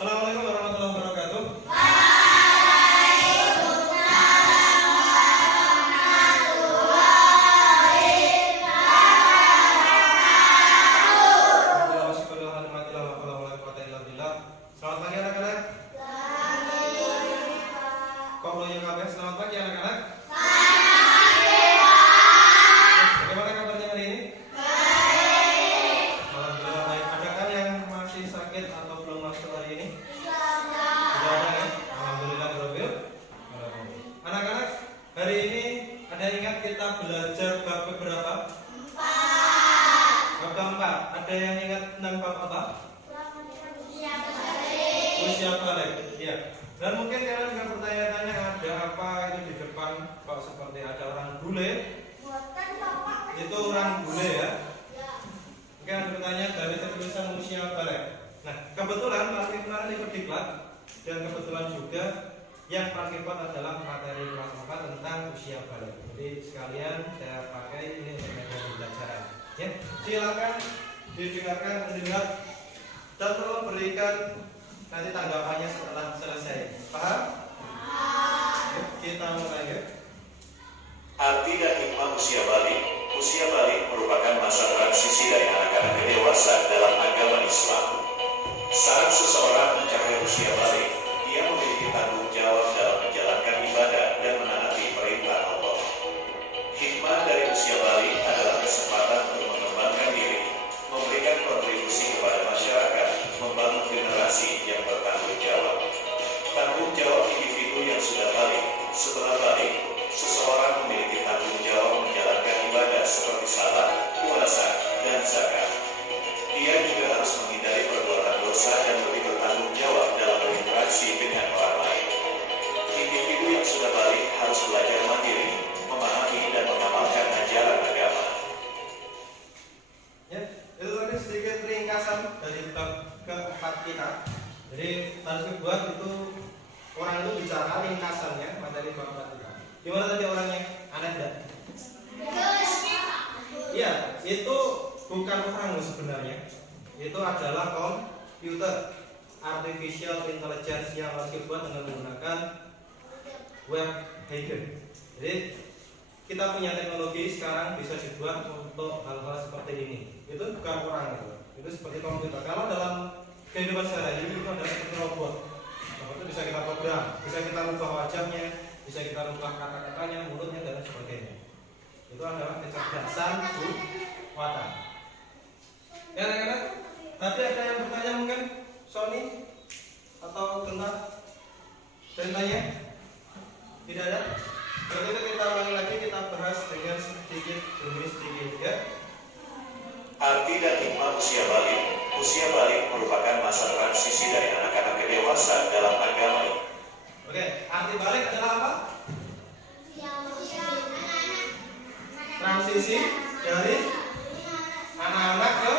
Assalamualaikum warahmatullahi wabarakatuh. Selamat pagi anak-anak. Kok belum kabeh? Selamat pagi anak-anak. Bagaimana kabarnya hari ini? Alhamdulillah baik. Adakah yang masih sakit atau belum masuk hari ini? Tidak ada ya? Alhamdulillah berhasil. Anak-anak, hari ini ada yang ingat kita belajar bab berapa? Bab keempat. Ada yang ingat tentang bab apa? Usia balik. Ya. Dan mungkin kalian juga bertanya-tanya ada apa itu di depan kok seperti ada orang bule? Itu orang bule ya. Mungkin ada bertanya dari tulisan usia balik. Nah, kebetulan materi kemarin ikut diklat dan kebetulan juga yang praktikon adalah materi kelas 4 tentang usia balik. Jadi sekalian saya pakai ini sebagai pembelajaran. Ya, silakan didengarkan, mendengar dan tolong berikan nanti tanggapannya setelah selesai. Paham? Kita mulai ya. Arti dan hikmah usia balik. Usia balik merupakan masa transisi dari anak-anak ke dewasa dalam agama Islam. Saat seseorang mencapai usia balik, ia memiliki tanggung jawab dalam menjalankan ibadah dan menaati perintah Allah. Hikmah dari usia balik adalah kesempatan untuk mengembangkan diri, memberikan kontribusi kepada masyarakat, membangun generasi yang bertanggung jawab. Tanggung jawab individu yang sudah balik. Setelah balik, seseorang memiliki tanggung jawab menjalankan ibadah seperti salat, puasa, dan zakat. Dia juga harus menghindari perbuatan dosa dan lebih bertanggung jawab dalam berinteraksi dengan orang lain. Individu yang sudah balik harus belajar mandiri, memahami dan mengamalkan ajaran agama. Ya, itu tadi sedikit ringkasan dari bab keempat kita. Jadi harus dibuat itu orang itu bicara ringkasannya materi bab keempat kita. Gimana tadi orangnya? Aneh enggak? Iya, itu bukan orang sebenarnya. Itu adalah komputer artificial intelligence yang harus dibuat dengan menggunakan web Hagen. Jadi kita punya teknologi sekarang bisa dibuat untuk hal-hal seperti ini. Itu bukan orang itu seperti komputer. Kalau dalam kehidupan sehari-hari itu adalah seperti robot. Robot itu bisa kita program, bisa kita rubah wajahnya, bisa kita rubah kata-katanya, mulutnya dan sebagainya. Itu adalah kecerdasan buatan. Ya anak-anak, tadi ada yang bertanya mungkin Sony atau tentang tanya? Tidak ada? Berarti kita ulangi lagi, kita bahas dengan sedikit demi sedikit ya. Arti dan hikmah usia balik. Usia balik merupakan masa transisi dari anak-anak ke dewasa dalam agama. Oke, arti balik adalah apa? Transisi dari anak-anak ke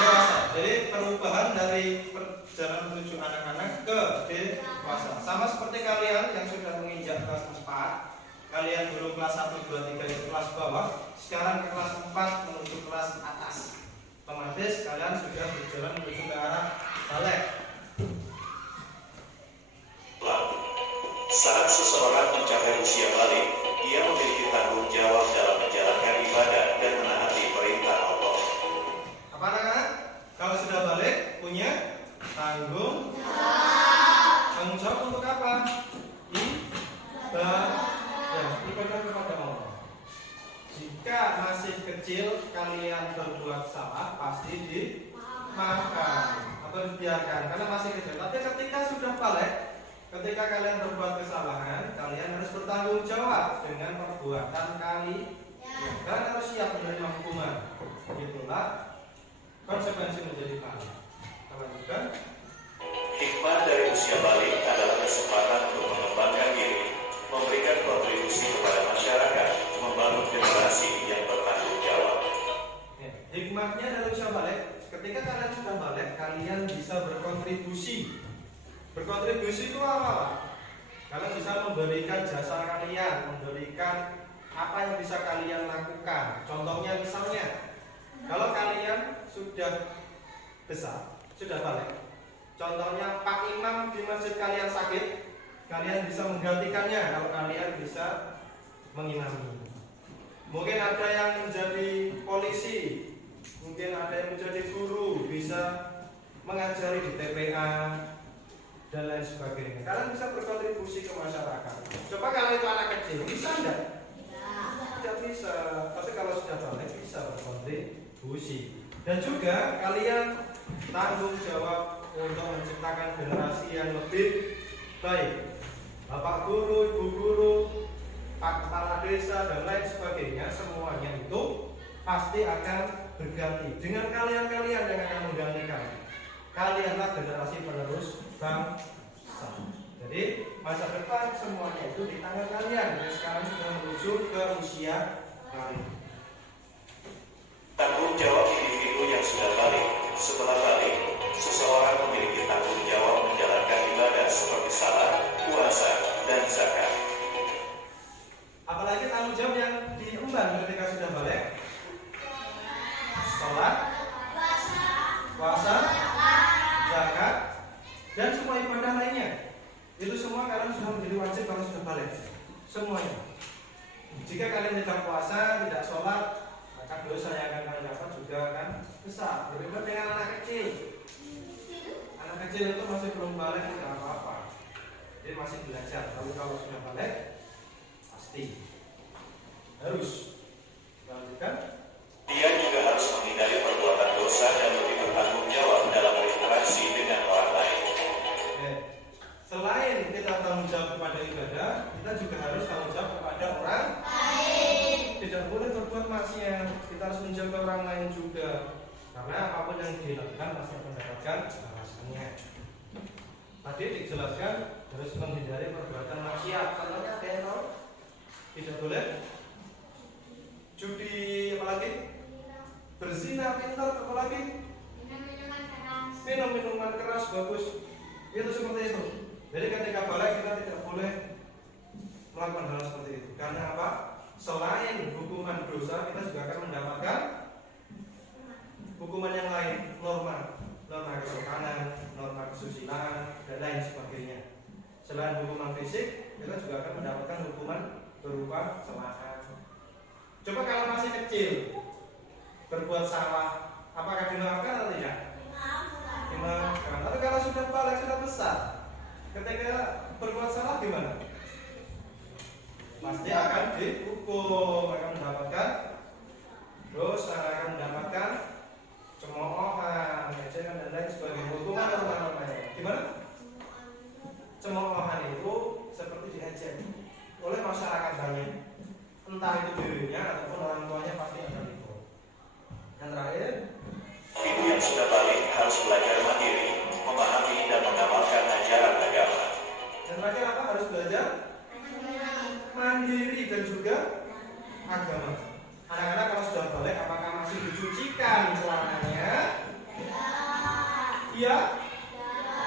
dewasa. Jadi perubahan dari perjalanan menuju anak-anak ke dewasa. Sama seperti kalian yang sudah menginjak kelas 4. Kalian dulu kelas 1, 2, 3 itu kelas bawah. Sekarang ke kelas 4 menuju kelas atas. Otomatis kalian sudah berjalan menuju ke arah balik. Saat seseorang mencapai usia balik, ia memiliki tanggung jawab dalam menjalankan ibadah dan menaati perintah Allah. Apa anak-anak? Kalau sudah balik punya tanggung jawab untuk apa? Ibadah kepada Allah. Jika masih kecil kalian berbuat salah pasti dimaafkan atau dibiarkan karena masih kecil. Tapi ketika sudah balik, ketika kalian berbuat kesalahan, kalian harus bertanggung jawab dengan perbuatan kalian. Kalian harus siap menerima hukuman. Itulah konsekuensi menjadi balik. Lanjutkan. Hikmah dari usia balik adalah kesempatan untuk mengembangkan diri, memberikan kontribusi kepada masyarakat, membangun generasi yang bertanggung jawab. Hikmahnya dari usia balik, ketika kalian sudah balik, kalian bisa berkontribusi. Berkontribusi itu apa? Kalian bisa memberikan jasa kalian, memberikan apa yang bisa kalian lakukan. Contohnya misalnya, kalau kalian sudah besar, sudah balik, Contohnya Pak Imam di masjid kalian sakit, kalian bisa menggantikannya kalau kalian bisa mengimami. Mungkin ada yang menjadi polisi, mungkin ada yang menjadi guru, bisa mengajari di TPA dan lain sebagainya. Kalian bisa berkontribusi ke masyarakat. Coba kalau itu anak kecil, bisa enggak? Tidak bisa. Tapi kalau sudah balik bisa berkontribusi. Dan juga kalian tanggung jawab untuk menciptakan generasi yang lebih baik. Bapak guru, ibu guru, Pak Kepala Desa dan lain sebagainya, semuanya itu pasti akan berganti dengan kalian-kalian yang akan menggantikan. Kalianlah generasi penerus bangsa. Jadi masa depan semuanya itu di tangan kalian. Dan sekarang sudah menuju ke usia kalian. Tanggung jawab individu yang sudah balik. Setelah balik, seseorang memiliki tanggung jawab menjalankan ibadah seperti salat, puasa, dan zakat. Apalagi tanggung jawab yang diemban ketika sudah balik. Salat, puasa, zakat, dan semua ibadah lainnya. Itu semua kalian sudah menjadi wajib kalau sudah balik. Semuanya. Jika kalian tidak puasa, tidak sholat, maka dosa yang akan kalian dapat juga akan besar. Berbeda dengan anak kecil. Anak kecil itu masih belum balik, tidak apa-apa. Dia masih belajar. Tapi kalau sudah balik, pasti harus lanjutkan. Dia juga harus menghindari perbuatan dosa dan lebih bertanggung jawab dalam berinteraksi dengan orang lain. Selain kita tanggung jawab kepada ibadah, kita juga harus tanggung jawab kepada orang lain. Tidak boleh berbuat maksiat. Kita harus menjaga orang lain juga. Karena apapun yang dilakukan pasti akan mendapatkan balasannya. Tadi dijelaskan harus menghindari perbuatan maksiat. Contohnya ada yang tahu? Tidak boleh judi, apalagi berzina, pintar, apalagi minum-minuman keras, bagus. Itu seperti itu. Jadi ketika balik kita tidak boleh melakukan hal seperti itu. Karena apa? Selain hukuman dosa, kita juga akan mendapatkan hukuman yang lain, norma kesopanan, norma kesusilaan, dan lain sebagainya. Selain hukuman fisik, kita juga akan mendapatkan hukuman berupa celaan. Coba kalau masih kecil berbuat salah, apakah dimaafkan atau tidak? Dimaafkan. Tapi kalau sudah balik, sudah besar, ketika berbuat salah gimana? Pasti akan dihukum, akan mendapatkan dosa, akan mendapatkan cemoohan, ejekan dan lain sebagainya. Hukuman normal-normalnya. Gimana? Cemoohan itu seperti diejek oleh masyarakat banyak. Entah itu dirinya ataupun orang tuanya pasti akan itu. Yang terakhir, Ibu yang sudah balik harus belajar mandiri, memahami dan mengamalkan ajaran agama. yang terakhir apa? Harus belajar mandiri dan juga agama. Anak-anak kalau sudah balik, apakah masih dicucikan celananya? Iya?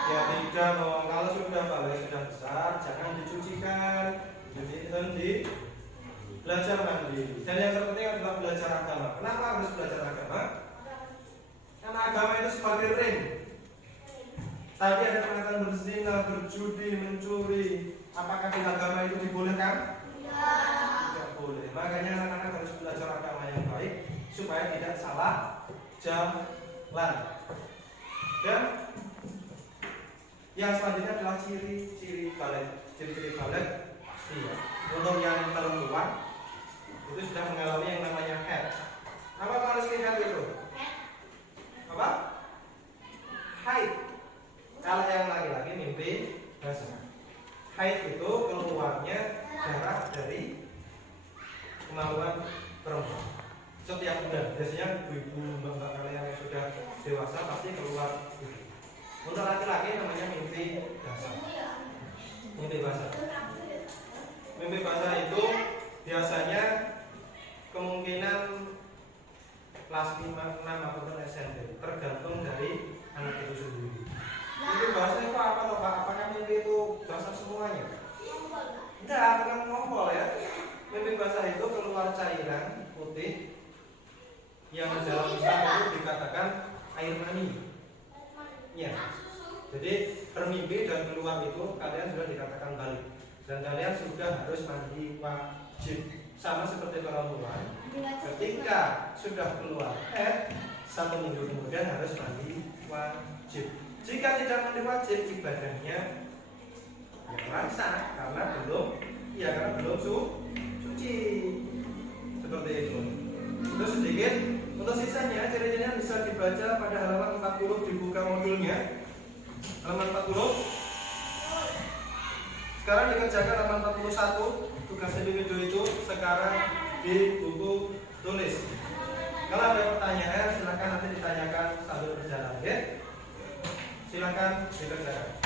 Ya tidak dong. Kalau sudah balik, sudah besar, jangan dicucikan. Jadi belajar mandiri. Dan yang terpenting adalah belajar agama. Kenapa harus belajar agama? Karena agama itu sebagai ring. Tadi ada perkataan berzina, berjudi, mencuri. Apakah di agama itu dibolehkan? Tidak boleh. Makanya anak-anak harus belajar agama yang baik supaya tidak salah jalan. Dan yang selanjutnya adalah ciri-ciri balik. Ciri-ciri balik pasti ya. Untuk yang perempuan itu sudah mengalami yang namanya haid. Apa harus lihat itu? Apa? Haid. Kalau yang laki-laki mimpi basah. Haid itu keluarnya darah dari kemaluan perempuan. Setiap bulan, biasanya ibu-ibu, mbak-mbak kalian yang sudah dewasa pasti keluar itu. Untuk laki-laki namanya mimpi basah. Mimpi basah. Mimpi basah itu biasanya kemungkinan kelas 5, 6 ataupun SMP, tergantung dari anak itu sendiri. Mimpi basah itu apa toh Pak? Apakah mimpi itu basah semuanya? Tidak, bukan ngompol ya. Mimpi basah itu keluar cairan putih yang dalam Islam itu dikatakan air mani. Ya. Jadi bermimpi dan keluar itu kalian sudah dikatakan balik, dan kalian sudah harus mandi wajib, sama seperti perempuan. Ketika sudah keluar 1 minggu kemudian harus mandi wajib. Jika tidak mandi wajib, ibadahnya ya kurang sah karena belum suci. Seperti itu. Terus sedikit untuk sisanya, ciri-cirinya bisa dibaca pada halaman 40, dibuka modulnya. Halaman 40. Sekarang dikerjakan halaman 41. Tugas individu itu sekarang di buku tulis. Kalau ada pertanyaan silakan nanti ditanyakan sambil berjalan, ya. Silakan dikerjakan.